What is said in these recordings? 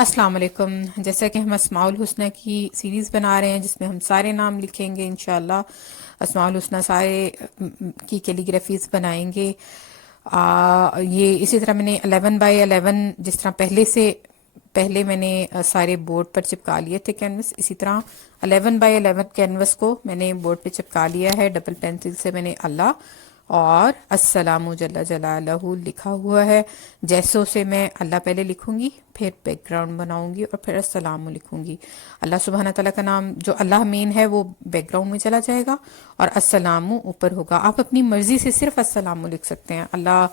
السلام علیکم. جیسا کہ ہم اسماء الحسنہ کی سیریز بنا رہے ہیں جس میں ہم سارے نام لکھیں گے انشاءاللہ. اسماء الحسنہ سارے کی کیلیگرافیز بنائیں گے. یہ اسی طرح میں نے 11x11 جس طرح پہلے میں نے سارے بورڈ پر چپکا لیے تھے کینوس، اسی طرح 11x11 کینوس کو میں نے بورڈ پہ چپکا لیا ہے. ڈبل پینسل سے میں نے اللہ اور السلام جل جلالہ لکھا ہوا ہے. جیسوں سے میں اللہ پہلے لکھوں گی، پھر بیک گراؤنڈ بناؤں گی اور پھر السلام لکھوں گی. اللہ سبحانہ تعالیٰ کا نام جو اللہ مین ہے وہ بیک گراؤنڈ میں چلا جائے گا اور السلام اوپر ہوگا. آپ اپنی مرضی سے صرف السلام لکھ سکتے ہیں، اللہ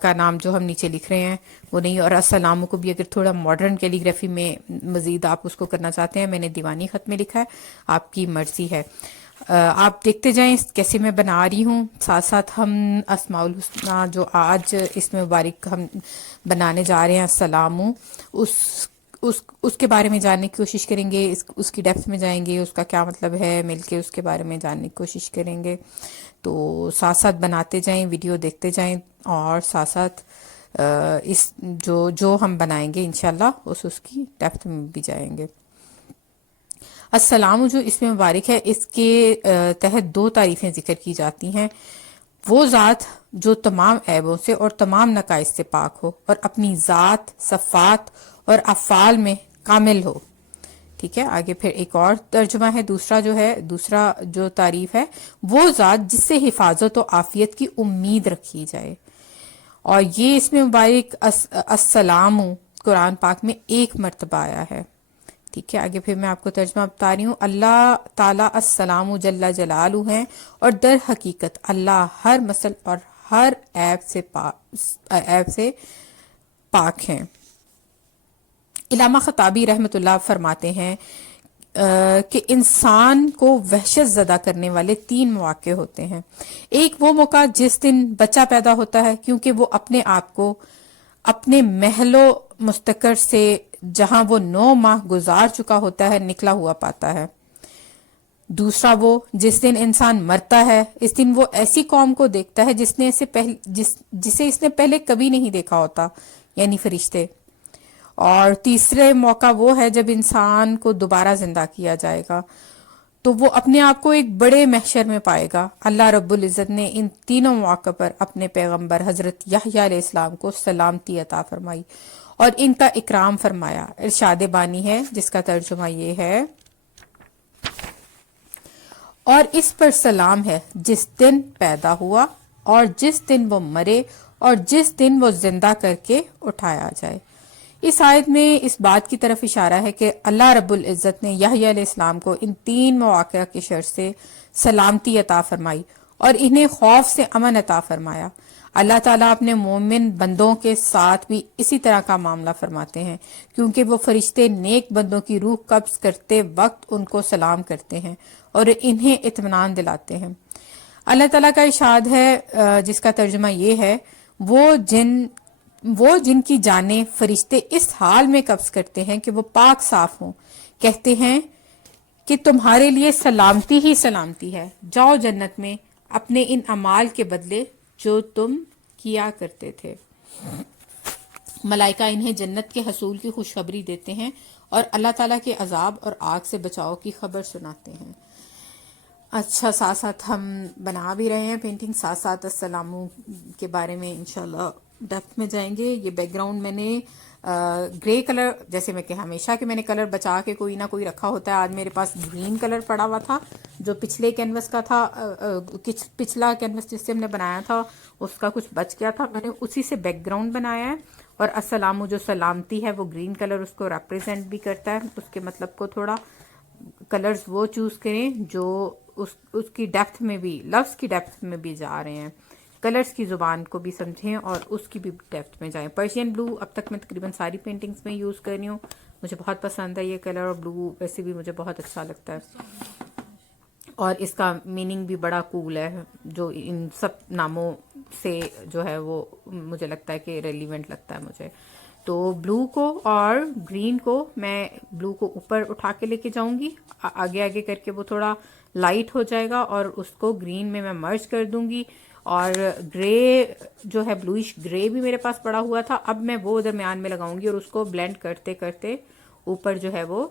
کا نام جو ہم نیچے لکھ رہے ہیں وہ نہیں. اور السلام کو بھی اگر تھوڑا ماڈرن کیلیگرافی میں مزید آپ اس کو کرنا چاہتے ہیں، میں نے دیوانی خط میں لکھا ہے، آپ کی مرضی ہے. آپ دیکھتے جائیں کیسے میں بنا رہی ہوں. ساتھ ساتھ ہم اسماء الحسنہ جو آج اس میں مبارک ہم بنانے جا رہے ہیں السلام، اس کے بارے میں جاننے کی کوشش کریں گے. اس کی ڈیپتھ میں جائیں گے، اس کا کیا مطلب ہے، مل کے اس کے بارے میں جاننے کی کوشش کریں گے. تو ساتھ ساتھ بناتے جائیں، ویڈیو دیکھتے جائیں اور ساتھ ساتھ اس جو ہم بنائیں گے انشاءاللہ اس کی ڈیپتھ میں بھی جائیں گے. السلام جو اس میں مبارک ہے، اس کے تحت دو تعریفیں ذکر کی جاتی ہیں. وہ ذات جو تمام عیبوں سے اور تمام نقائص سے پاک ہو اور اپنی ذات، صفات اور افعال میں کامل ہو. ٹھیک ہے، آگے پھر ایک اور ترجمہ ہے. دوسرا جو تعریف ہے، وہ ذات جس سے حفاظت و عافیت کی امید رکھی جائے. اور یہ اس میں مبارک السلام قرآن پاک میں ایک مرتبہ آیا ہے. ٹھیک ہے، آگے پھر میں آپ کو ترجمہ بتا رہی ہوں. اللہ تعالیٰ السلام جل جلالہ ہیں اور در حقیقت اللہ ہر مسل اور ہر عیب سے پاک ہیں. علامہ خطابی رحمۃ اللہ فرماتے ہیں کہ انسان کو وحشت زدہ کرنے والے 3 مواقع ہوتے ہیں. ایک وہ موقع جس دن بچہ پیدا ہوتا ہے کیونکہ وہ اپنے آپ کو اپنے محل و مستقر سے جہاں وہ 9 ماہ گزار چکا ہوتا ہے نکلا ہوا پاتا ہے. دوسرا وہ جس دن انسان مرتا ہے. اس دن وہ ایسی قوم کو دیکھتا ہے جسے اس نے پہلے کبھی نہیں دیکھا ہوتا، یعنی فرشتے. اور تیسرے موقع وہ ہے جب انسان کو دوبارہ زندہ کیا جائے گا تو وہ اپنے آپ کو ایک بڑے محشر میں پائے گا. اللہ رب العزت نے ان تینوں مواقع پر اپنے پیغمبر حضرت یحییٰ علیہ السلام کو سلامتی عطا فرمائی اور ان کا اکرام فرمایا. ارشاد بانی ہے جس کا ترجمہ یہ ہے، اور اس پر سلام ہے جس دن پیدا ہوا اور جس دن وہ مرے اور جس دن وہ زندہ کر کے اٹھایا جائے. اس آیت میں اس بات کی طرف اشارہ ہے کہ اللہ رب العزت نے یحییٰ علیہ السلام کو ان 3 مواقع کی شر سے سلامتی عطا فرمائی اور انہیں خوف سے امن عطا فرمایا. اللہ تعالیٰ اپنے مومن بندوں کے ساتھ بھی اسی طرح کا معاملہ فرماتے ہیں کیونکہ وہ فرشتے نیک بندوں کی روح قبض کرتے وقت ان کو سلام کرتے ہیں اور انہیں اطمینان دلاتے ہیں. اللہ تعالیٰ کا ارشاد ہے جس کا ترجمہ یہ ہے، وہ جن کی جانیں فرشتے اس حال میں قبض کرتے ہیں کہ وہ پاک صاف ہوں، کہتے ہیں کہ تمہارے لیے سلامتی ہی سلامتی ہے، جاؤ جنت میں اپنے ان اعمال کے بدلے جو تم کیا کرتے تھے. ملائکہ انہیں جنت کے حصول کی خوشخبری دیتے ہیں اور اللہ تعالیٰ کے عذاب اور آگ سے بچاؤ کی خبر سناتے ہیں. اچھا، ساتھ ساتھ ہم بنا بھی رہے ہیں پینٹنگ، ساتھ ساتھ السلام کے بارے میں انشاءاللہ ڈیپتھ میں جائیں گے. یہ بیک گراؤنڈ میں نے گرے کلر، جیسے میں کہ ہمیشہ کہ میں نے کلر بچا کے کوئی نہ کوئی رکھا ہوتا ہے. آج میرے پاس گرین کلر پڑا ہوا تھا جو پچھلے کینوس کا تھا، پچھلا کینوس جس سے ہم نے بنایا تھا اس کا کچھ بچ گیا تھا، میں نے اسی سے بیک گراؤنڈ بنایا ہے. اور السلام جو سلامتی ہے وہ گرین کلر اس کو ریپرزینٹ بھی کرتا ہے. اس کے مطلب کو تھوڑا کلرز وہ چوز کریں جو اس کی ڈیپتھ میں بھی، لفظ کی ڈیپتھ میں بھی جا رہے ہیں. کلرز کی زبان کو بھی سمجھیں اور اس کی بھی ڈیپتھ میں جائیں. پرشین بلو اب تک میں تقریباً ساری پینٹنگز میں یوز کر رہی ہوں، مجھے بہت پسند ہے یہ کلر، اور بلو ویسے بھی مجھے بہت اچھا لگتا ہے اور اس کا میننگ بھی بڑا کول ہے جو ان سب ناموں سے جو ہے وہ مجھے لگتا ہے کہ ریلیونٹ لگتا ہے مجھے. تو بلو کو اور گرین کو میں بلو کو اوپر اٹھا کے لے کے جاؤں گی، آگے آگے کر کے وہ تھوڑا لائٹ ہو جائے گا اور اس کو گرین میں مرج کر دوں گی اور گرے جو ہے بلوئش گرے بھی میرے پاس پڑا ہوا تھا. اب میں وہ درمیان میں لگاؤں گی اور اس کو بلینڈ کرتے کرتے اوپر جو ہے وہ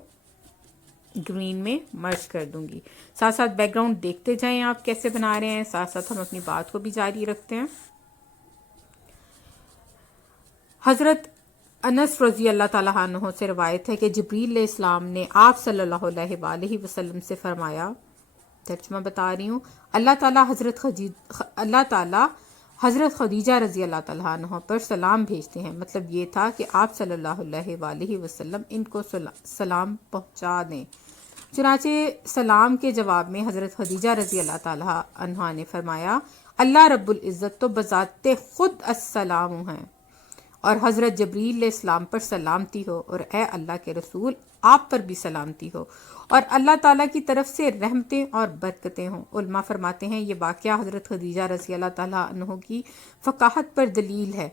گرین میں مرج کر دوں گی. ساتھ ساتھ بیک گراؤنڈ دیکھتے جائیں آپ کیسے بنا رہے ہیں, ساتھ ساتھ ہم اپنی بات کو بھی جاری رکھتے ہیں. حضرت انس رضی اللہ تعالیٰ عنہ سے روایت ہے کہ جبریل علیہ السلام نے آپ صلی اللہ علیہ وآلہ وسلم سے فرمایا, ترجمہ بتا رہی ہوں, اللہ تعالیٰ حضرت خدیجہ رضی اللہ تعالیٰ عنہ پر سلام بھیجتے ہیں. مطلب یہ تھا کہ آپ صلی اللہ علیہ وآلہ وسلم ان کو سلام پہنچا دیں. چنانچہ سلام کے جواب میں حضرت خدیجہ رضی اللہ تعالیٰ عنہ نے فرمایا, اللہ رب العزت تو بذات خود السلام ہیں اور حضرت جبریل علیہ السلام پر سلامتی ہو, اور اے اللہ کے رسول آپ پر بھی سلامتی ہو, اور اللہ تعالیٰ کی طرف سے رحمتیں اور برکتیں ہوں. علماء فرماتے ہیں یہ واقعہ حضرت خدیجہ رضی اللہ تعالیٰ عنہ کی فقاہت پر دلیل ہے,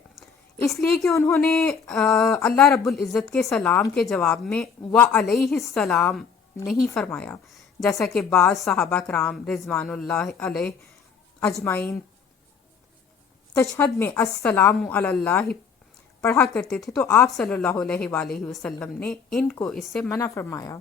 اس لیے کہ انہوں نے اللہ رب العزت کے سلام کے جواب میں وعلیہ السلام نہیں فرمایا, جیسا کہ بعض صحابہ کرام رضوان اللہ علیہ اجمعین تشہد میں السلام علی اللہ پڑھا کرتے تھے, تو آپ صلی اللہ علیہ وآلہ وسلم نے ان کو اس سے منع فرمایا.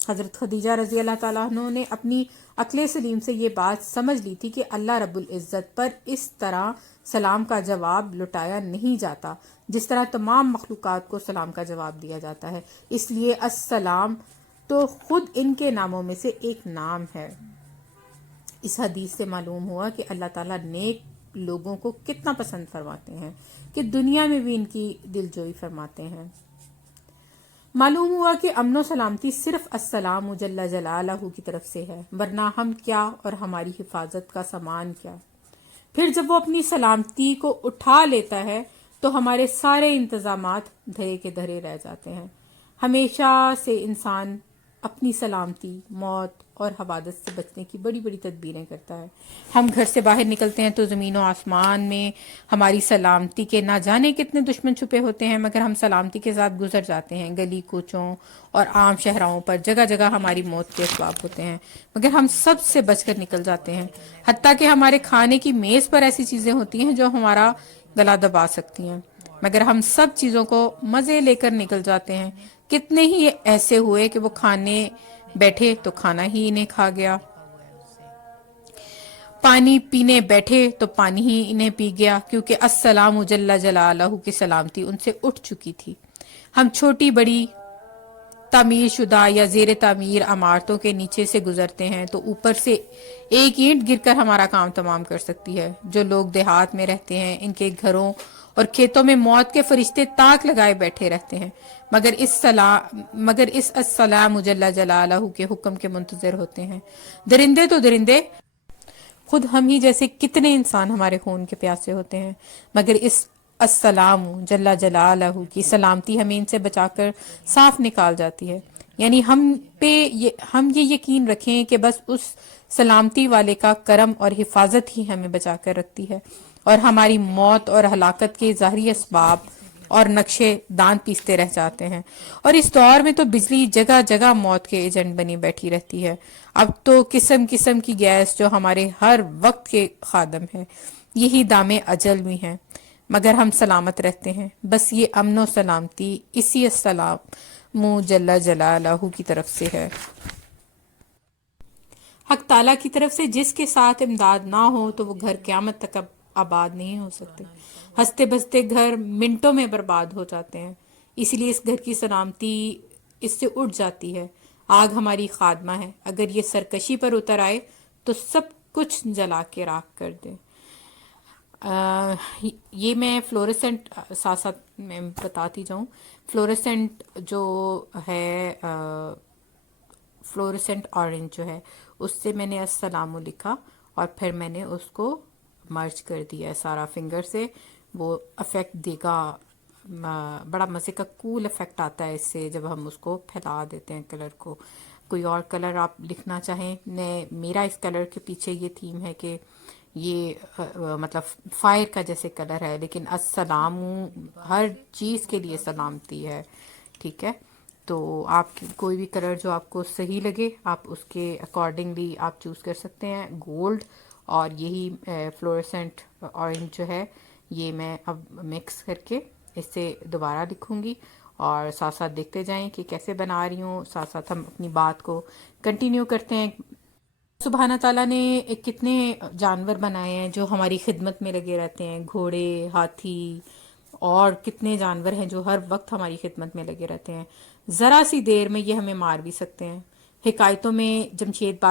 حضرت خدیجہ رضی اللہ تعالیٰ عنہ نے اپنی عقل سلیم سے یہ بات سمجھ لی تھی کہ اللہ رب العزت پر اس طرح سلام کا جواب لٹایا نہیں جاتا جس طرح تمام مخلوقات کو سلام کا جواب دیا جاتا ہے, اس لیے السلام تو خود ان کے ناموں میں سے ایک نام ہے. اس حدیث سے معلوم ہوا کہ اللہ تعالیٰ نیک لوگوں کو کتنا پسند فرماتے ہیں کہ دنیا میں بھی ان کی دلجوئی فرماتے ہیں. معلوم ہوا کہ امن و سلامتی صرف السلام جل جلالہ کی طرف سے ہے, ورنہ ہم کیا اور ہماری حفاظت کا سامان کیا. پھر جب وہ اپنی سلامتی کو اٹھا لیتا ہے تو ہمارے سارے انتظامات دھرے کے دھرے رہ جاتے ہیں. ہمیشہ سے انسان اپنی سلامتی, موت اور حوادث سے بچنے کی بڑی بڑی تدبیریں کرتا ہے. ہم گھر سے باہر نکلتے ہیں تو زمین و آسمان میں ہماری سلامتی کے نہ جانے کتنے دشمن چھپے ہوتے ہیں, مگر ہم سلامتی کے ساتھ گزر جاتے ہیں. گلی کوچوں اور عام شہراؤں پر جگہ جگہ ہماری موت کے اسباب ہوتے ہیں, مگر ہم سب سے بچ کر نکل جاتے ہیں. حتیٰ کہ ہمارے کھانے کی میز پر ایسی چیزیں ہوتی ہیں جو ہمارا گلا دبا سکتی ہیں, مگر ہم سب چیزوں کو مزے لے کر نکل جاتے ہیں. کتنے ہی ایسے ہوئے کہ وہ کھانے بیٹھے تو کھانا ہی انہیں کھا گیا, پانی پینے بیٹھے تو پانی ہی انہیں پی گیا, کیونکہ السلام جل جلالہ کی سلامتی ان سے اٹھ چکی تھی. ہم چھوٹی بڑی تعمیر شدہ یا زیر تعمیر عمارتوں کے نیچے سے گزرتے ہیں تو اوپر سے ایک اینٹ گر کر ہمارا کام تمام کر سکتی ہے. جو لوگ دیہات میں رہتے ہیں ان کے گھروں اور کھیتوں میں موت کے فرشتے تاک لگائے بیٹھے رہتے ہیں, مگر اس السلام جل جلالہ کے حکم کے منتظر ہوتے ہیں. درندے تو درندے, خود ہم ہی جیسے کتنے انسان ہمارے خون کے پیاسے ہوتے ہیں, مگر اس السلام جل جلالہ کی سلامتی ہمیں ان سے بچا کر صاف نکال جاتی ہے. یعنی ہم یہ یقین رکھیں کہ بس اس سلامتی والے کا کرم اور حفاظت ہی ہمیں بچا کر رکھتی ہے, اور ہماری موت اور ہلاکت کے ظاہری اسباب اور نقشے دان پیستے رہ جاتے ہیں. اور اس دور میں تو بجلی جگہ جگہ موت کے ایجنٹ بنی بیٹھی رہتی ہے. اب تو قسم قسم کی گیس جو ہمارے ہر وقت کے خادم ہے, یہی دام اجل بھی ہیں, مگر ہم سلامت رہتے ہیں. بس یہ امن و سلامتی اسی السلام جل جلالہ کی طرف سے ہے. حق تعالیٰ کی طرف سے جس کے ساتھ امداد نہ ہو تو وہ گھر قیامت تک آباد نہیں ہو سکتے. ہنستے بستے گھر منٹوں میں برباد ہو جاتے ہیں. اسی لیے اس گھر کی سلامتی اس سے اٹھ جاتی ہے. آگ ہماری خادمہ ہے, اگر یہ سرکشی پر اتر آئے تو سب کچھ جلا کے راکھ کر دے. یہ میں فلورسنٹ ساتھ ساتھ میں بتاتی جاؤں, فلورسنٹ جو ہے فلورسنٹ اورنج جو ہے اس سے میں نے السلام لکھا اور پھر میں نے اس کو مرج کر دیا ہے سارا فنگر سے. وہ افیکٹ دے گا, بڑا مزے کا کول افیکٹ آتا ہے اس سے جب ہم اس کو پھیلا دیتے ہیں کلر کو. کوئی اور کلر آپ لکھنا چاہیں, میرا اس کلر کے پیچھے یہ تھیم ہے کہ یہ مطلب فائر کا جیسے کلر ہے, لیکن السلام ہر چیز کے لیے سلامتی ہے. ٹھیک ہے, تو آپ کوئی بھی کلر جو آپ کو صحیح لگے آپ اس کے اکارڈنگلی آپ چوز کر سکتے ہیں. گولڈ اور یہی فلورسنٹ اورنج جو ہے یہ میں اب مکس کر کے اس سے دوبارہ لکھوں گی، اور ساتھ ساتھ دیکھتے جائیں کہ کیسے بنا رہی ہوں، ساتھ ساتھ ہم اپنی بات کو کنٹینیو کرتے ہیں۔ سبحانہ تعالیٰ نے کتنے جانور بنائے ہیں جو ہماری خدمت میں لگے رہتے ہیں، گھوڑے، ہاتھی، اور کتنے جانور ہیں جو ہر وقت ہماری خدمت میں لگے رہتے ہیں، ذرا سی دیر میں یہ ہمیں مار بھی سکتے ہیں۔ حکایتوں میں جمشید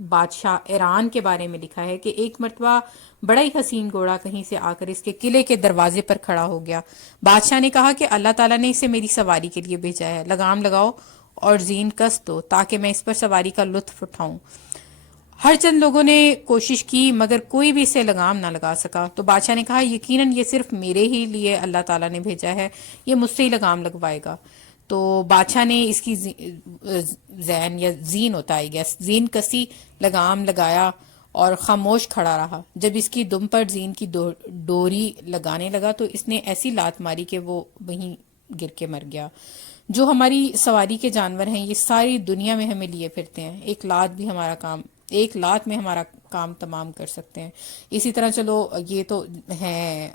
بادشاہ ایران کے بارے میں لکھا ہے کہ ایک مرتبہ بڑا ہی حسین گھوڑا کہیں سے آ کر اس کے قلعے کے دروازے پر کھڑا ہو گیا۔ بادشاہ نے کہا کہ اللہ تعالیٰ نے اسے میری سواری کے لیے بھیجا ہے، لگام لگاؤ اور زین کس دو تاکہ میں اس پر سواری کا لطف اٹھاؤں۔ ہر چند لوگوں نے کوشش کی مگر کوئی بھی اسے لگام نہ لگا سکا، تو بادشاہ نے کہا یقیناً یہ صرف میرے ہی لیے اللہ تعالیٰ نے بھیجا ہے، یہ مجھ سے ہی لگام لگوائے گا۔ تو بادشاہ نے اس کی زین یا زین ہوتا ہے گیس زین کسی لگام لگایا اور خاموش کھڑا رہا۔ جب اس کی دم پر زین کی ڈوری لگانے لگا تو اس نے ایسی لات ماری کہ وہ وہیں گر کے مر گیا۔ جو ہماری سواری کے جانور ہیں یہ ساری دنیا میں ہمیں لیے پھرتے ہیں، ایک لات میں ہمارا کام تمام کر سکتے ہیں۔ اسی طرح چلو یہ تو ہے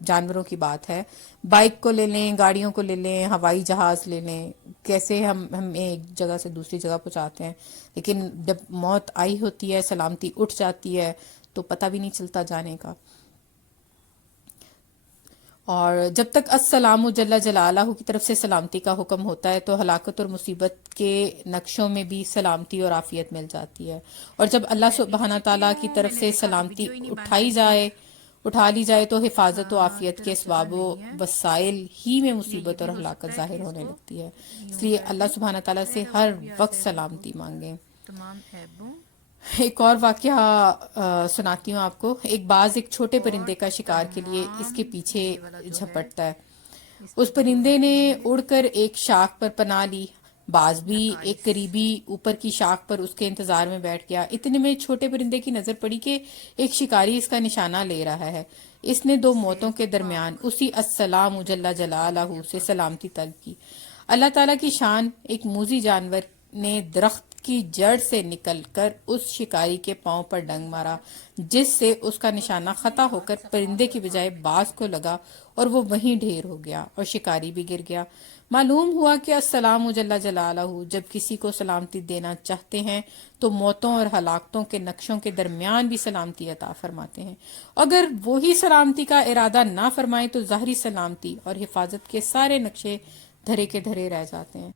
جانوروں کی بات ہے، بائک کو لے لیں، گاڑیوں کو لے لیں، ہوائی جہاز لے لیں، کیسے ہم ایک جگہ سے دوسری جگہ پہنچاتے ہیں، لیکن جب موت آئی ہوتی ہے، سلامتی اٹھ جاتی ہے تو پتہ بھی نہیں چلتا جانے کا۔ اور جب تک السلام جل جلالہ کی طرف سے سلامتی کا حکم ہوتا ہے تو ہلاکت اور مصیبت کے نقشوں میں بھی سلامتی اور عافیت مل جاتی ہے، اور جب اللہ سبحانہ تعالیٰ کی طرف سے سلامتی اٹھا لی جائے تو حفاظت و عافیت کے اسباب و وسائل ہی میں مصیبت اور ہلاکت ظاہر ہونے لگتی ہے۔ اس لیے اللہ سبحانہ تعالیٰ سے ہر وقت سلامتی مانگیں۔ ایک اور واقعہ سناتی ہوں آپ کو۔ ایک باز ایک چھوٹے پرندے کا شکار کے لیے اس کے پیچھے جھپٹتا ہے۔ اس پرندے نے اڑ کر ایک شاخ پر پناہ لی، باز بھی ایک قریبی اوپر کی شاخ پر اس کے انتظار میں بیٹھ گیا۔ اتنے میں چھوٹے پرندے کی نظر پڑی کہ ایک شکاری اس کا نشانہ لے رہا ہے۔ اس نے دو موتوں کے درمیان اسی السلام جل جلالہ سے سلامتی طلب کی۔ اللہ تعالیٰ کی شان، ایک موذی جانور نے درخت کی جڑ سے نکل کر اس شکاری کے پاؤں پر ڈنگ مارا، جس سے اس کا نشانہ خطا ہو کر پرندے کی بجائے باز کو لگا اور وہ وہیں ڈھیر ہو گیا اور شکاری بھی گر گیا۔ معلوم ہوا کہ السلام جل جلالہ جب کسی کو سلامتی دینا چاہتے ہیں تو موتوں اور ہلاکتوں کے نقشوں کے درمیان بھی سلامتی عطا فرماتے ہیں۔ اگر وہی سلامتی کا ارادہ نہ فرمائے تو ظاہری سلامتی اور حفاظت کے سارے نقشے دھرے کے دھرے رہ جاتے ہیں۔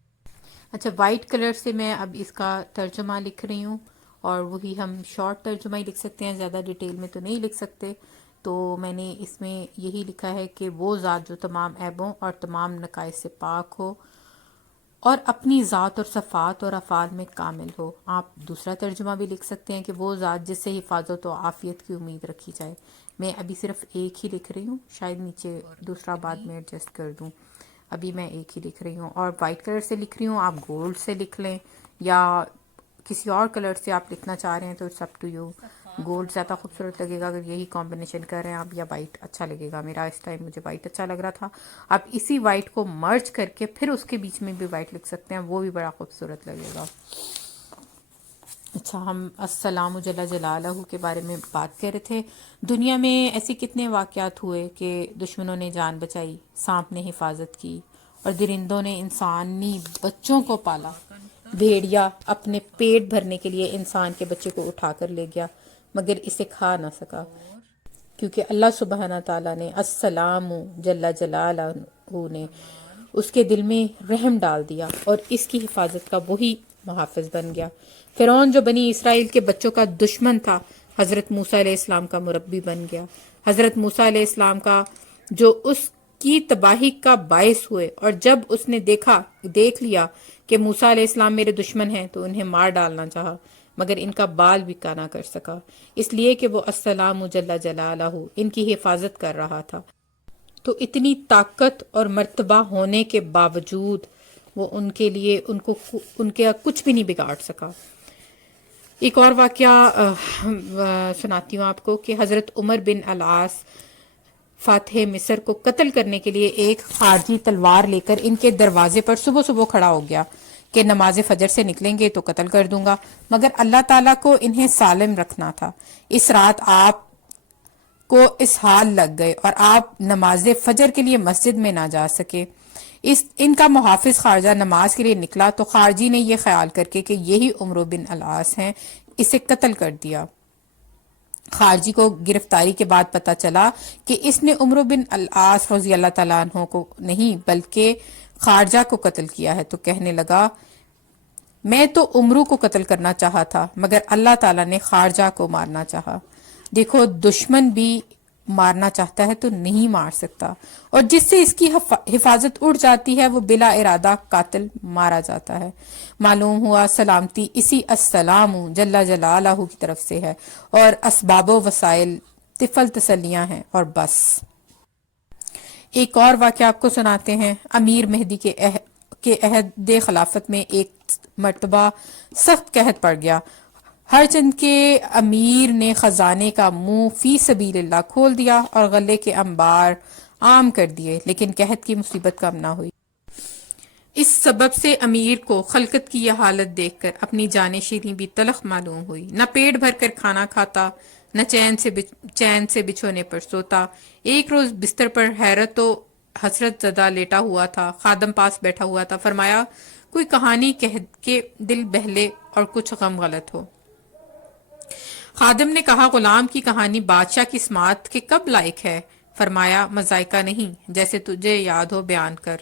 اچھا، وائٹ کلر سے میں اب اس کا ترجمہ لکھ رہی ہوں، اور وہی ہم شارٹ ترجمہ ہی لکھ سکتے ہیں، زیادہ ڈیٹیل میں تو نہیں لکھ سکتے۔ تو میں نے اس میں یہی لکھا ہے کہ وہ ذات جو تمام عیبوں اور تمام نقائص سے پاک ہو اور اپنی ذات اور صفات اور افعال میں کامل ہو۔ آپ دوسرا ترجمہ بھی لکھ سکتے ہیں کہ وہ ذات جس سے حفاظت و عافیت کی امید رکھی جائے۔ میں ابھی صرف ایک ہی لکھ رہی ہوں، شاید نیچے دوسرا بعد میں ایڈجسٹ کر دوں، ابھی میں ایک ہی لکھ رہی ہوں، اور وائٹ کلر سے لکھ رہی ہوں۔ آپ گولڈ سے لکھ لیں یا کسی اور کلر سے آپ لکھنا چاہ رہے ہیں تو it's up to you. Gold زیادہ خوبصورت لگے گا اگر یہی کمبینیشن کر رہے ہیں آپ، یا وائٹ اچھا لگے گا۔ میرا اس ٹائم مجھے وائٹ اچھا لگ رہا تھا۔ آپ اسی وائٹ کو مرج کر کے پھر اس کے بیچ میں بھی وائٹ لکھ سکتے ہیں، وہ بھی بڑا خوبصورت لگے گا۔ اچھا، ہم السلام جل جلالہ کے بارے میں بات کر رہے تھے۔ دنیا میں ایسے کتنے واقعات ہوئے کہ دشمنوں نے جان بچائی، سانپ نے حفاظت کی، اور درندوں نے انسانی بچوں کو پالا۔ بھیڑیا اپنے پیٹ بھرنے کے لیے انسان کے بچے کو اٹھا کر لے گیا مگر اسے کھا نہ سکا، کیونکہ اللہ سبحانہ تعالیٰ نے السلام جل جلالہ نے اس کے دل میں رحم ڈال دیا اور اس کی حفاظت کا وہی محافظ بن گیا۔ فرعون جو بنی اسرائیل کے بچوں کا دشمن تھا، حضرت موسیٰ علیہ السلام کا مربی بن گیا۔ حضرت موسیٰ علیہ السلام کا جو اس کی تباہی کا باعث ہوئے، اور جب اس نے دیکھ لیا کہ موسیٰ علیہ السلام میرے دشمن ہیں تو انہیں مار ڈالنا چاہا، مگر ان کا بال بھی کا نہ کر سکا، اس لیے کہ وہ السلام جل جلالہ ان کی حفاظت کر رہا تھا۔ تو اتنی طاقت اور مرتبہ ہونے کے باوجود وہ ان کے کچھ بھی نہیں بگاڑ سکا۔ ایک اور واقعہ سناتی ہوں آپ کو کہ حضرت عمر بن العاص فاتح مصر کو قتل کرنے کے لیے ایک خارجی تلوار لے کر ان کے دروازے پر صبح صبح کھڑا ہو گیا کہ نماز فجر سے نکلیں گے تو قتل کر دوں گا، مگر اللہ تعالیٰ کو انہیں سالم رکھنا تھا۔ اس رات آپ کو اس حال لگ گئے اور آپ نماز فجر کے لیے مسجد میں نہ جا سکے۔ ان کا محافظ خارجہ نماز کے لیے نکلا تو خارجی نے یہ خیال کر کے کہ یہی عمرو بن العاص ہیں، اسے قتل کر دیا۔ خارجی کو گرفتاری کے بعد پتہ چلا کہ اس نے عمرو بن العاص رضی اللہ تعالیٰ عنہ کو نہیں بلکہ خارجہ کو قتل کیا ہے، تو کہنے لگا میں تو عمرو کو قتل کرنا چاہا تھا مگر اللہ تعالیٰ نے خارجہ کو مارنا چاہا۔ دیکھو دشمن بھی مارنا چاہتا ہے تو نہیں مار سکتا، اور جس سے اس کی حفاظت اڑ جاتی ہے وہ بلا ارادہ قاتل مارا جاتا ہے۔ معلوم ہوا سلامتی اسی السلام جل جلالہ کی طرف سے ہے، اور اسباب و وسائل طفل تسلیاں ہیں اور بس۔ ایک اور واقعہ آپ کو سناتے ہیں۔ امیر مہدی کے عہد خلافت میں ایک مرتبہ سخت قحط پڑ گیا۔ ہر چند کے امیر نے خزانے کا منہ فی سبیل اللہ کھول دیا اور غلے کے انبار عام کر دیے، لیکن قحط کی مصیبت کم نہ ہوئی۔ اس سبب سے امیر کو خلقت کی یہ حالت دیکھ کر اپنی جانشینی بھی تلخ معلوم ہوئی۔ نہ پیٹ بھر کر کھانا کھاتا، نہ چین سے بچھونے پر سوتا۔ ایک روز بستر پر حیرت و حسرت زدہ لیٹا ہوا تھا، خادم پاس بیٹھا ہوا تھا۔ فرمایا کوئی کہانی کہہ کے دل بہلے اور کچھ غم غلط ہو۔ خادم نے کہا غلام کی کہانی بادشاہ کی سماعت کے کب لائق ہے؟ فرمایا مزائقہ نہیں، جیسے تجھے یاد ہو بیان کر۔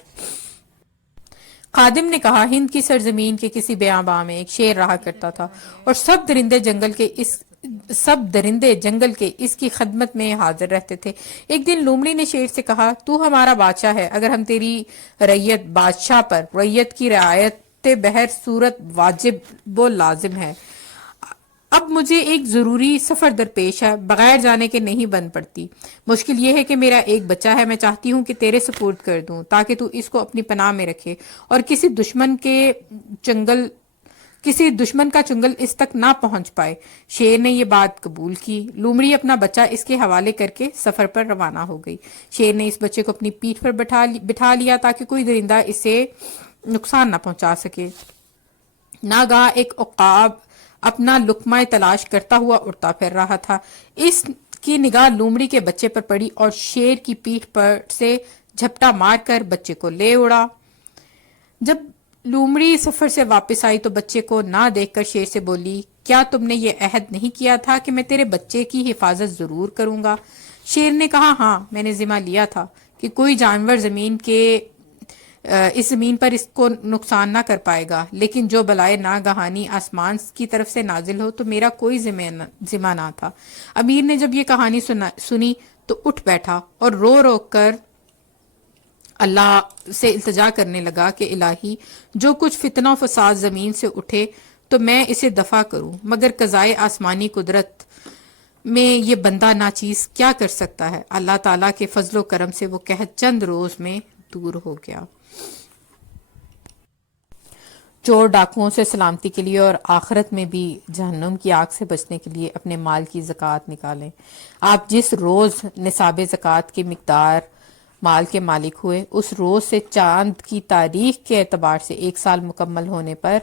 خادم نے کہا ہند کی سرزمین کے کسی بیاباں میں ایک شیر رہا کرتا تھا اور سب درندے جنگل کے اس کی خدمت میں حاضر رہتے تھے۔ ایک دن لومڑی نے شیر سے کہا تو ہمارا بادشاہ ہے، اگر ہم تیری رعیت بادشاہ پر رعیت کی رعایت بہر صورت واجب و لازم ہے۔ اب مجھے ایک ضروری سفر درپیش ہے، بغیر جانے کے نہیں بن پڑتی۔ مشکل یہ ہے کہ میرا ایک بچہ ہے، میں چاہتی ہوں کہ تیرے سپرد کر دوں تاکہ تو اس کو اپنی پناہ میں رکھے اور کسی دشمن کا چنگل اس تک نہ پہنچ پائے۔ شیر نے یہ بات قبول کی۔ لومڑی اپنا بچہ اس کے حوالے کر کے سفر پر روانہ ہو گئی۔ شیر نے اس بچے کو اپنی پیٹھ پر بٹھا لیا تاکہ کوئی درندہ اسے نقصان نہ پہنچا سکے۔ ناگہاں ایک عقاب اپنا لقمہ تلاش کرتا ہوا اڑتا پھر رہا تھا۔ اس کی نگاہ لومڑی کے بچے پر پڑی اور شیر کی پیٹھ پر سے جھپٹا مار کر بچے کو لے اڑا۔ جب لومڑی سفر سے واپس آئی تو بچے کو نہ دیکھ کر شیر سے بولی کیا تم نے یہ عہد نہیں کیا تھا کہ میں تیرے بچے کی حفاظت ضرور کروں گا؟ شیر نے کہا ہاں میں نے ذمہ لیا تھا کہ کوئی جانور اس زمین پر اس کو نقصان نہ کر پائے گا، لیکن جو بلائے ناگہانی آسمان کی طرف سے نازل ہو تو میرا کوئی ذمہ نہ تھا۔ امیر نے جب یہ کہانی سنی تو اٹھ بیٹھا اور رو رو کر اللہ سے التجا کرنے لگا کہ الہی جو کچھ فتنہ و فساد زمین سے اٹھے تو میں اسے دفع کروں، مگر قضائے آسمانی قدرت میں یہ بندہ ناچیز کیا کر سکتا ہے۔ اللہ تعالیٰ کے فضل و کرم سے وہ قحط چند روز میں دور ہو گیا۔ چور ڈاکوؤں سے سلامتی کے لیے اور آخرت میں بھی جہنم کی آگ سے بچنے کے لیے اپنے مال کی زکوٰۃ نکالیں۔ آپ جس روز نصاب زکوٰۃ کی مقدار مال کے مالک ہوئے اس روز سے چاند کی تاریخ کے اعتبار سے 1 سال مکمل ہونے پر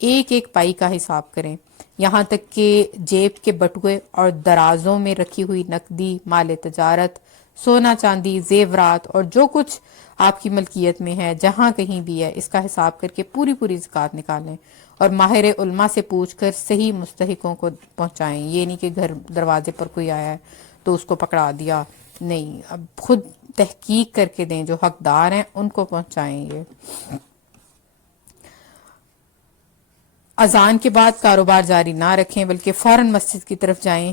ایک ایک پائی کا حساب کریں، یہاں تک کہ جیب کے بٹوے اور درازوں میں رکھی ہوئی نقدی، مال تجارت، سونا چاندی، زیورات اور جو کچھ آپ کی ملکیت میں ہے جہاں کہیں بھی ہے اس کا حساب کر کے پوری زکوٰۃ نکالیں اور ماہر علماء سے پوچھ کر صحیح مستحقوں کو پہنچائیں۔ یہ نہیں کہ گھر دروازے پر کوئی آیا ہے تو اس کو پکڑا دیا، نہیں، اب خود تحقیق کر کے دیں، جو حقدار ہیں ان کو پہنچائیں۔ یہ اذان کے بعد کاروبار جاری نہ رکھیں بلکہ فوراً مسجد کی طرف جائیں،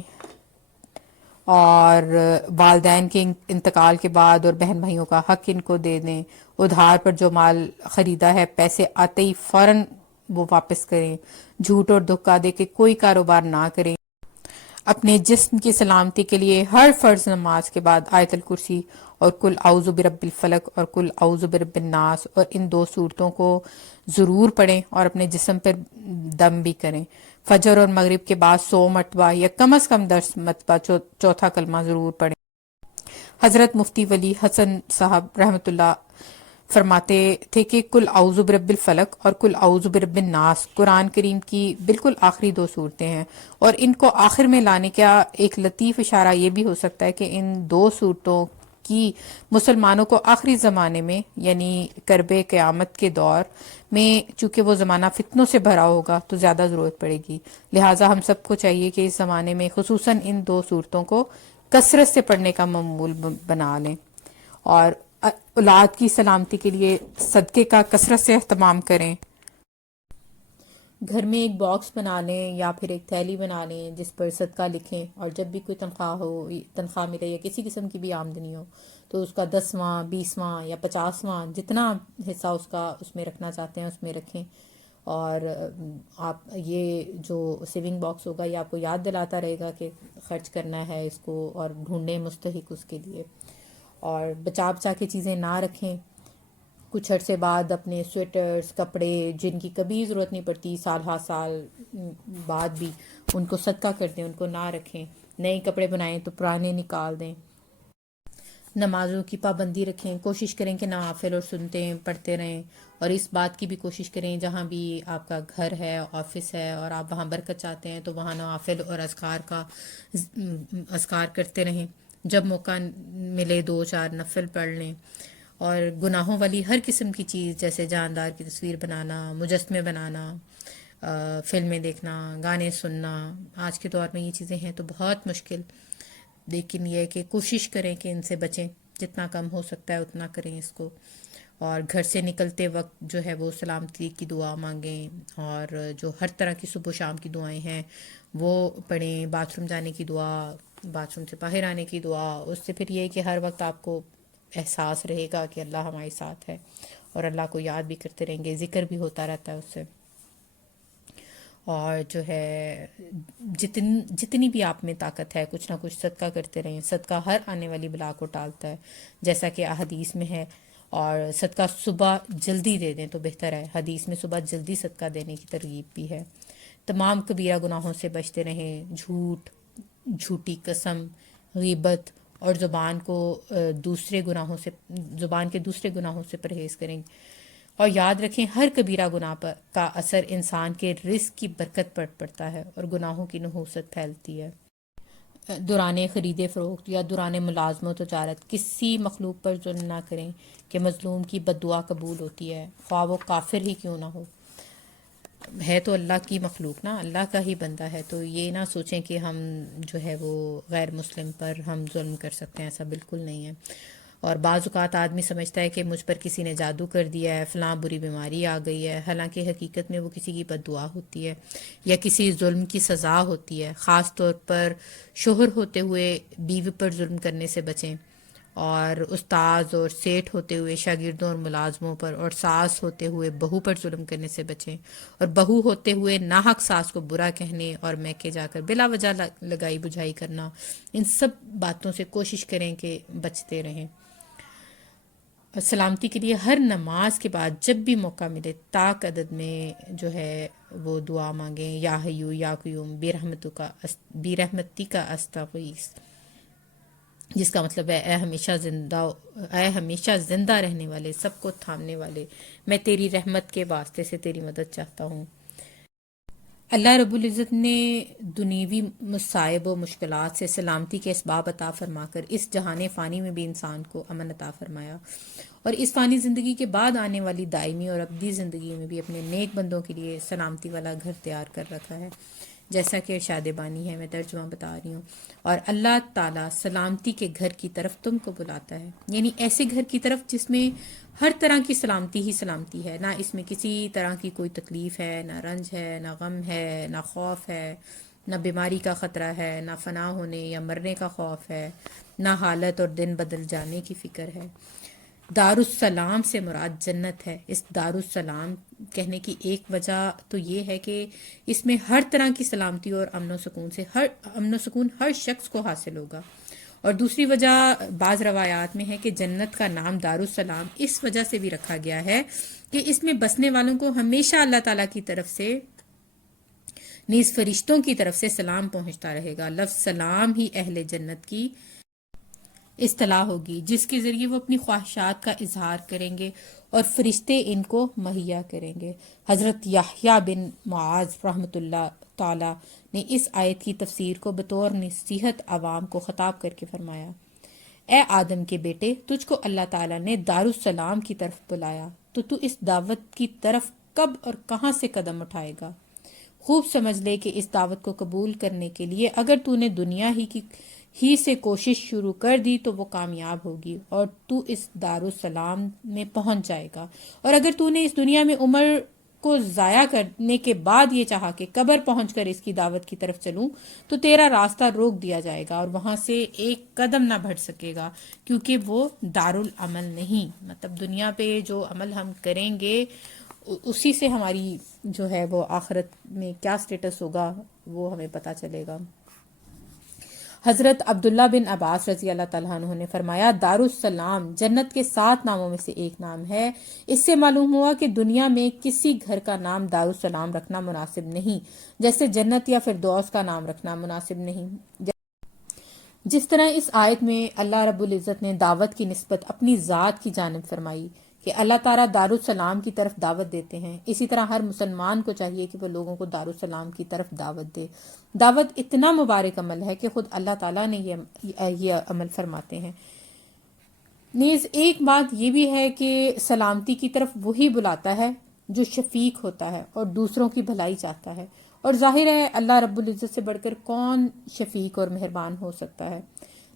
اور والدین کے انتقال کے بعد اور بہن بھائیوں کا حق ان کو دے دیں۔ ادھار پر جو مال خریدا ہے پیسے آتے ہی فوراً وہ واپس کریں۔ جھوٹ اور دھوکہ دے کے کوئی کاروبار نہ کریں۔ اپنے جسم کی سلامتی کے لیے ہر فرض نماز کے بعد آیت الکرسی اور کل اعوذ برب الفلق اور کل اعوذ برب الناس اور ان 2 سورتوں کو ضرور پڑھیں اور اپنے جسم پر دم بھی کریں۔ فجر اور مغرب کے بعد 100 مرتبہ یا کم از کم 10 مرتبہ چوتھا کلمہ ضرور پڑھیں۔ حضرت مفتی ولی حسن صاحب رحمۃ اللہ فرماتے تھے کہ کل اعوذ برب الفلق اور کل اعوذ برب الناس قرآن کریم کی بالکل آخری دو صورتیں ہیں، اور ان کو آخر میں لانے کا ایک لطیف اشارہ یہ بھی ہو سکتا ہے کہ ان دو صورتوں کی مسلمانوں کو آخری زمانے میں یعنی کرب قیامت کے دور میں چونکہ وہ زمانہ فتنوں سے بھرا ہوگا تو زیادہ ضرورت پڑے گی، لہٰذا ہم سب کو چاہیے کہ اس زمانے میں خصوصاً ان دو صورتوں کو کثرت سے پڑھنے کا معمول بنا لیں، اور اولاد کی سلامتی کے لیے صدقے کا کثرت سے اہتمام کریں۔ گھر میں ایک باکس بنا لیں یا پھر ایک تھیلی بنا لیں جس پر صدقہ لکھیں، اور جب بھی کوئی تنخواہ ملے یا کسی قسم کی بھی آمدنی ہو تو اس کا 10واں 20واں یا 50واں جتنا حصہ اس کا اس میں رکھنا چاہتے ہیں اس میں رکھیں، اور آپ یہ جو سیونگ باکس ہوگا یہ آپ کو یاد دلاتا رہے گا کہ خرچ کرنا ہے اس کو اور ڈھونڈیں مستحق اس کے لیے، اور بچا بچا کے چیزیں نہ رکھیں۔ کچھ عرصے بعد اپنے سویٹرز کپڑے جن کی کبھی ضرورت نہیں پڑتی سال ہا سال بعد بھی ان کو صدقہ کر دیں، ان کو نہ رکھیں، نئے کپڑے بنائیں تو پرانے نکال دیں۔ نمازوں کی پابندی رکھیں، کوشش کریں کہ نوافل اور سنتیں پڑھتے رہیں، اور اس بات کی بھی کوشش کریں جہاں بھی آپ کا گھر ہے آفس ہے اور آپ وہاں برکت چاہتے ہیں تو وہاں نوافل اور اذکار کرتے رہیں، جب موقع ملے 2-4 نفل پڑھ لیں، اور گناہوں والی ہر قسم کی چیز جیسے جاندار کی تصویر بنانا، مجسمے بنانا، فلمیں دیکھنا، گانے سننا، آج کے دور میں یہ چیزیں ہیں تو بہت مشکل، لیکن یہ ہے کہ کوشش کریں کہ ان سے بچیں، جتنا کم ہو سکتا ہے اتنا کریں اس کو، اور گھر سے نکلتے وقت جو ہے وہ سلامتی کی دعا مانگیں، اور جو ہر طرح کی صبح و شام کی دعائیں ہیں وہ پڑھیں، باتھ روم جانے کی دعا، باتھ روم سے باہر آنے کی دعا، اس سے پھر یہ ہے کہ ہر وقت آپ کو احساس رہے گا کہ اللہ ہمارے ساتھ ہے، اور اللہ کو یاد بھی کرتے رہیں گے، ذکر بھی ہوتا رہتا ہے اس سے، اور جو ہے جتنی بھی آپ میں طاقت ہے کچھ نہ کچھ صدقہ کرتے رہیں، صدقہ ہر آنے والی بلا کو ٹالتا ہے جیسا کہ احادیث میں ہے، اور صدقہ صبح جلدی دے دیں تو بہتر ہے، حدیث میں صبح جلدی صدقہ دینے کی ترغیب بھی ہے۔ تمام کبیرہ گناہوں سے بچتے رہیں، جھوٹ، جھوٹی قسم، غیبت، اور زبان کے دوسرے گناہوں سے پرہیز کریں، اور یاد رکھیں ہر کبیرہ گناہ کا اثر انسان کے رزق کی برکت پر پڑتا ہے اور گناہوں کی نحوست پھیلتی ہے۔ دوران خرید فروخت یا دوران ملازمت و تجارت کسی مخلوق پر ظلم نہ کریں کہ مظلوم کی بد دعا قبول ہوتی ہے، خواہ وہ کافر ہی کیوں نہ ہو، ہے تو اللہ کی مخلوق نا، اللہ کا ہی بندہ ہے، تو یہ نہ سوچیں کہ ہم جو ہے وہ غیر مسلم پر ہم ظلم کر سکتے ہیں، ایسا بالکل نہیں ہے۔ اور بعض اوقات آدمی سمجھتا ہے کہ مجھ پر کسی نے جادو کر دیا ہے، فلاں بری بیماری آ گئی ہے، حالانکہ حقیقت میں وہ کسی کی بد دعا ہوتی ہے یا کسی ظلم کی سزا ہوتی ہے۔ خاص طور پر شوہر ہوتے ہوئے بیوی پر ظلم کرنے سے بچیں، اور استاذ اور سیٹھ ہوتے ہوئے شاگردوں اور ملازموں پر، اور ساس ہوتے ہوئے بہو پر ظلم کرنے سے بچیں، اور بہو ہوتے ہوئے ناحق ساس کو برا کہنے اور میکے جا کر بلا وجہ لگائی بجھائی کرنا، ان سب باتوں سے کوشش کریں کہ بچتے رہیں۔ اور سلامتی کے لیے ہر نماز کے بعد جب بھی موقع ملے طاق عدد میں جو ہے وہ دعا مانگیں، یا حیو یا قیوم برحمتی کا استغیث، جس کا مطلب ہے اے ہمیشہ زندہ رہنے والے، سب کو تھامنے والے، میں تیری رحمت کے واسطے سے تیری مدد چاہتا ہوں۔ اللہ رب العزت نے دنیوی مصائب و مشکلات سے سلامتی کے اسباب عطا فرما کر اس جہان فانی میں بھی انسان کو امن عطا فرمایا، اور اس فانی زندگی کے بعد آنے والی دائمی اور ابدی زندگی میں بھی اپنے نیک بندوں کے لیے سلامتی والا گھر تیار کر رکھا ہے، جیسا کہ ارشاد بانی ہے، میں ترجمہ بتا رہی ہوں، اور اللہ تعالیٰ سلامتی کے گھر کی طرف تم کو بلاتا ہے، یعنی ایسے گھر کی طرف جس میں ہر طرح کی سلامتی ہی سلامتی ہے، نہ اس میں کسی طرح کی کوئی تکلیف ہے، نہ رنج ہے، نہ غم ہے، نہ خوف ہے، نہ بیماری کا خطرہ ہے، نہ فنا ہونے یا مرنے کا خوف ہے، نہ حالت اور دن بدل جانے کی فکر ہے۔ دارالسلام سے مراد جنت ہے۔ اس دارالسلام کہنے کی ایک وجہ تو یہ ہے کہ اس میں ہر طرح کی سلامتی اور امن و سکون ہر شخص کو حاصل ہوگا، اور دوسری وجہ بعض روایات میں ہے کہ جنت کا نام دارالسلام اس وجہ سے بھی رکھا گیا ہے کہ اس میں بسنے والوں کو ہمیشہ اللہ تعالیٰ کی طرف سے نیز فرشتوں کی طرف سے سلام پہنچتا رہے گا۔ لفظ سلام ہی اہل جنت کی اصطلاح ہوگی جس کے ذریعے وہ اپنی خواہشات کا اظہار کریں گے اور فرشتے ان کو مہیا کریں گے۔ حضرت یحییٰ بن معاذ رحمۃ اللہ تعالی نے اس آیت کی تفسیر کو بطور نصیحت عوام کو خطاب کر کے فرمایا، اے آدم کے بیٹے، تجھ کو اللہ تعالیٰ نے دارالسلام کی طرف بلایا تو اس دعوت کی طرف کب اور کہاں سے قدم اٹھائے گا؟ خوب سمجھ لے کہ اس دعوت کو قبول کرنے کے لیے اگر تو نے دنیا ہی سے کوشش شروع کر دی تو وہ کامیاب ہوگی اور تو اس دارالسلام میں پہنچ جائے گا، اور اگر تو نے اس دنیا میں عمر کو ضائع کرنے کے بعد یہ چاہا کہ قبر پہنچ کر اس کی دعوت کی طرف چلوں تو تیرا راستہ روک دیا جائے گا اور وہاں سے ایک قدم نہ بڑھ سکے گا، کیونکہ وہ دارالعمل نہیں، مطلب دنیا پہ جو عمل ہم کریں گے اسی سے ہماری جو ہے وہ آخرت میں کیا سٹیٹس ہوگا وہ ہمیں پتہ چلے گا۔ حضرت عبداللہ بن عباس رضی اللہ تعالیٰ عنہ نے فرمایا، دارالسلام جنت کے 7 ناموں میں سے ایک نام ہے۔ اس سے معلوم ہوا کہ دنیا میں کسی گھر کا نام دارالسلام رکھنا مناسب نہیں، جیسے جنت یا فردوس کا نام رکھنا مناسب نہیں۔ جس طرح اس آیت میں اللہ رب العزت نے دعوت کی نسبت اپنی ذات کی جانب فرمائی کہ اللہ تعالیٰ دارالسلام کی طرف دعوت دیتے ہیں، اسی طرح ہر مسلمان کو چاہیے کہ وہ لوگوں کو دارالسلام کی طرف دعوت دے۔ دعوت اتنا مبارک عمل ہے کہ خود اللہ تعالیٰ نے یہ عمل فرماتے ہیں۔ نیز ایک بات یہ بھی ہے کہ سلامتی کی طرف وہی بلاتا ہے جو شفیق ہوتا ہے اور دوسروں کی بھلائی چاہتا ہے، اور ظاہر ہے اللہ رب العزت سے بڑھ کر کون شفیق اور مہربان ہو سکتا ہے۔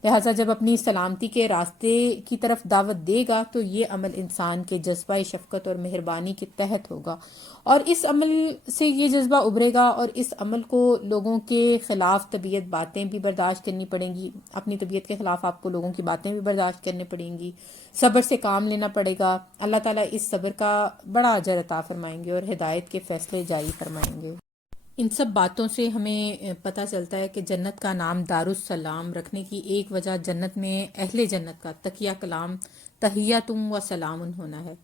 لہٰذا جب اپنی سلامتی کے راستے کی طرف دعوت دے گا تو یہ عمل انسان کے جذبہ شفقت اور مہربانی کے تحت ہوگا، اور اس عمل سے یہ جذبہ ابھرے گا، اور اس عمل کو لوگوں کے خلاف طبیعت باتیں بھی برداشت کرنی پڑیں گی، اپنی طبیعت کے خلاف آپ کو لوگوں کی باتیں بھی برداشت کرنی پڑیں گی، صبر سے کام لینا پڑے گا۔ اللہ تعالیٰ اس صبر کا بڑا اجر عطا فرمائیں گے اور ہدایت کے فیصلے جاری فرمائیں گے۔ ان سب باتوں سے ہمیں پتہ چلتا ہے کہ جنت کا نام دارالسلام رکھنے کی ایک وجہ جنت میں اہل جنت کا تقیہ کلام تحیاتم و سلام ہونا ہے۔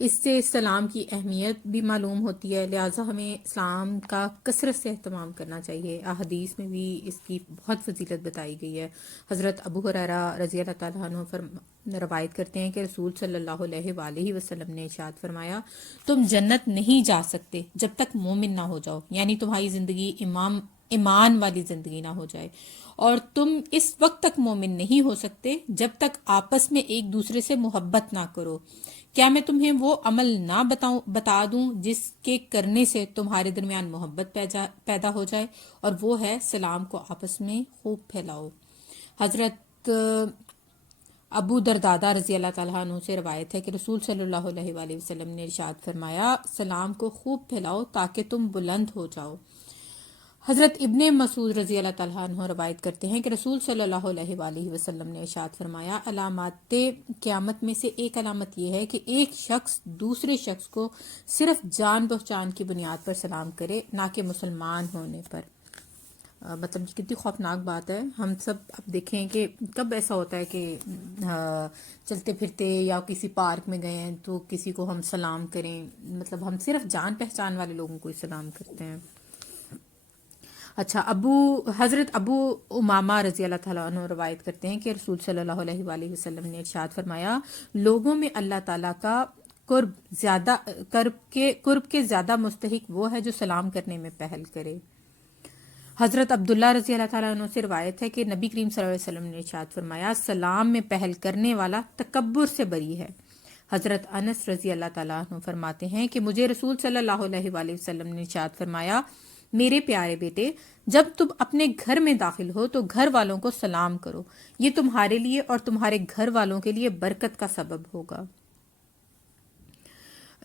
اس سے سلام کی اہمیت بھی معلوم ہوتی ہے، لہٰذا ہمیں سلام کا کثرت سے اہتمام کرنا چاہیے۔ احادیث میں بھی اس کی بہت فضیلت بتائی گئی ہے۔ حضرت ابو ہریرہ رضی اللہ تعالیٰ عنہ روایت کرتے ہیں کہ رسول صلی اللہ علیہ وآلہ وسلم نے ارشاد فرمایا، تم جنت نہیں جا سکتے جب تک مومن نہ ہو جاؤ، یعنی تمہاری زندگی ایمان والی زندگی نہ ہو جائے، اور تم اس وقت تک مومن نہیں ہو سکتے جب تک آپس میں ایک دوسرے سے محبت نہ کرو۔ کیا میں تمہیں وہ عمل نہ بتا دوں جس کے کرنے سے تمہارے درمیان محبت پیدا ہو جائے، اور وہ ہے سلام کو آپس میں خوب پھیلاؤ۔ حضرت ابو درداء رضی اللہ تعالیٰ عنہ سے روایت ہے کہ رسول صلی اللہ علیہ وآلہ وسلم نے ارشاد فرمایا، سلام کو خوب پھیلاؤ تاکہ تم بلند ہو جاؤ۔ حضرت ابن مسعود رضی اللہ تعالیٰ عنہ روایت کرتے ہیں کہ رسول صلی اللہ علیہ وآلہ وسلم نے ارشاد فرمایا، علامات قیامت میں سے ایک علامت یہ ہے کہ ایک شخص دوسرے شخص کو صرف جان پہچان کی بنیاد پر سلام کرے، نہ کہ مسلمان ہونے پر۔ مطلب یہ کتنی خوفناک بات ہے۔ ہم سب اب دیکھیں کہ کب ایسا ہوتا ہے کہ چلتے پھرتے یا کسی پارک میں گئے ہیں تو کسی کو ہم سلام کریں، مطلب ہم صرف جان پہچان والے لوگوں کو ہی سلام کرتے ہیں۔ اچھا، حضرت ابو امامہ رضی اللہ تعالیٰ عنہ روایت کرتے ہیں کہ رسول صلی اللہ علیہ وآلہ وسلم نے ارشاد فرمایا، لوگوں میں اللہ تعالیٰ کا قرب کے زیادہ مستحق وہ ہے جو سلام کرنے میں پہل کرے۔ حضرت عبداللہ رضی اللہ تعالیٰ عنہ سے روایت ہے کہ نبی کریم صلی اللہ علیہ وسلم نے ارشاد فرمایا، سلام میں پہل کرنے والا تکبر سے بری ہے۔ حضرت انس رضی اللہ تعالیٰ عنہ فرماتے ہیں کہ مجھے رسول صلی اللہ علیہ وآلہ وسلم نے ارشاد فرمایا، میرے پیارے بیٹے، جب تم اپنے گھر میں داخل ہو تو گھر والوں کو سلام کرو، یہ تمہارے لیے اور تمہارے گھر والوں کے لیے برکت کا سبب ہوگا۔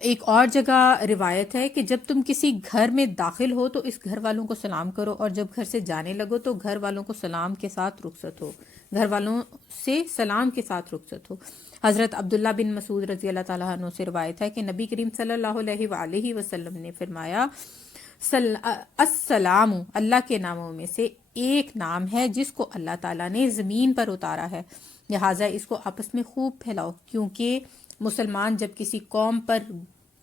ایک اور جگہ روایت ہے کہ جب تم کسی گھر میں داخل ہو تو اس گھر والوں کو سلام کرو، اور جب گھر سے جانے لگو تو گھر والوں کو سلام کے ساتھ رخصت ہو، گھر والوں سے سلام کے ساتھ رخصت ہو۔ حضرت عبداللہ بن مسعود رضی اللہ تعالیٰ عنہ سے روایت ہے کہ نبی کریم صلی اللہ علیہ وآلہ وسلم نے فرمایا، السلام اللہ کے ناموں میں سے ایک نام ہے جس کو اللہ تعالیٰ نے زمین پر اتارا ہے، لہٰذا اس کو آپس میں خوب پھیلاؤ، کیونکہ مسلمان جب کسی قوم پر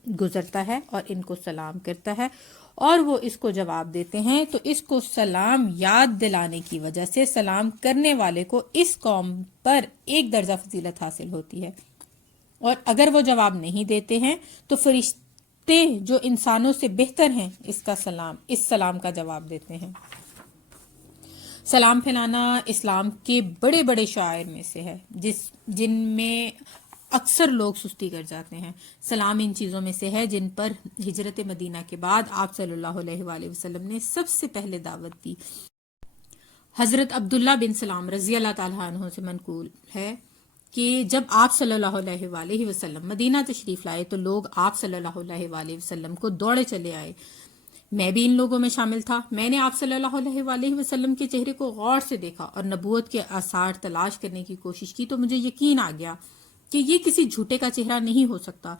گزرتا ہے اور ان کو سلام کرتا ہے اور وہ اس کو جواب دیتے ہیں تو اس کو سلام یاد دلانے کی وجہ سے سلام کرنے والے کو اس قوم پر ایک درجہ فضیلت حاصل ہوتی ہے۔ اور اگر وہ جواب نہیں دیتے ہیں تو فرشتے جو انسانوں سے بہتر ہیں اس سلام کا جواب دیتے ہیں۔ سلام پھیلانا اسلام کے بڑے بڑے شعائر میں سے ہے جن میں اکثر لوگ سستی کر جاتے ہیں۔ سلام ان چیزوں میں سے ہے جن پر ہجرت مدینہ کے بعد آپ صلی اللہ علیہ وآلہ وسلم نے سب سے پہلے دعوت دی۔ حضرت عبداللہ بن سلام رضی اللہ تعالیٰ عنہ سے منقول ہے کہ جب آپ صلی اللہ علیہ وآلہ وسلم مدینہ تشریف لائے تو لوگ آپ صلی اللہ علیہ وآلہ وسلم کو دوڑے چلے آئے۔ میں بھی ان لوگوں میں شامل تھا۔ میں نے آپ صلی اللہ علیہ وآلہ وسلم کے چہرے کو غور سے دیکھا اور نبوت کے آثار تلاش کرنے کی کوشش کی تو مجھے یقین آ گیا کہ یہ کسی جھوٹے کا چہرہ نہیں ہو سکتا۔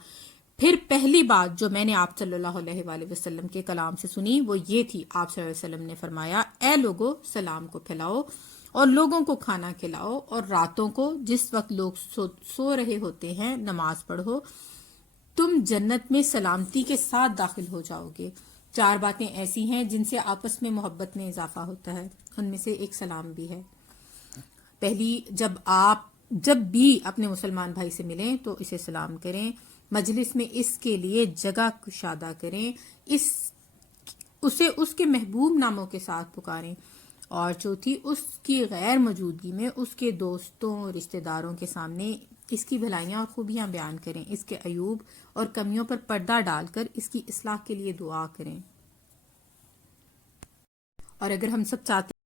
پھر پہلی بات جو میں نے آپ صلی اللہ علیہ وآلہ وسلم کے کلام سے سنی وہ یہ تھی، آپ صلی اللہ علیہ وسلم نے فرمایا، اے لوگو سلام کو پھیلاؤ اور لوگوں کو کھانا کھلاؤ، اور راتوں کو جس وقت لوگ سو رہے ہوتے ہیں نماز پڑھو، تم جنت میں سلامتی کے ساتھ داخل ہو جاؤ گے۔ 4 باتیں ایسی ہیں جن سے آپس میں محبت میں اضافہ ہوتا ہے، ان میں سے ایک سلام بھی ہے۔ پہلی، جب بھی اپنے مسلمان بھائی سے ملیں تو اسے سلام کریں، مجلس میں اس کے لیے جگہ کشادہ کریں، اسے اس کے محبوب ناموں کے ساتھ پکاریں، اور چوتھی، اس کی غیر موجودگی میں اس کے دوستوں رشتہ داروں کے سامنے اس کی بھلائیاں اور خوبیاں بیان کریں، اس کے عیوب اور کمیوں پر پردہ ڈال کر اس کی اصلاح کے لیے دعا کریں۔ اور اگر ہم سب چاہتے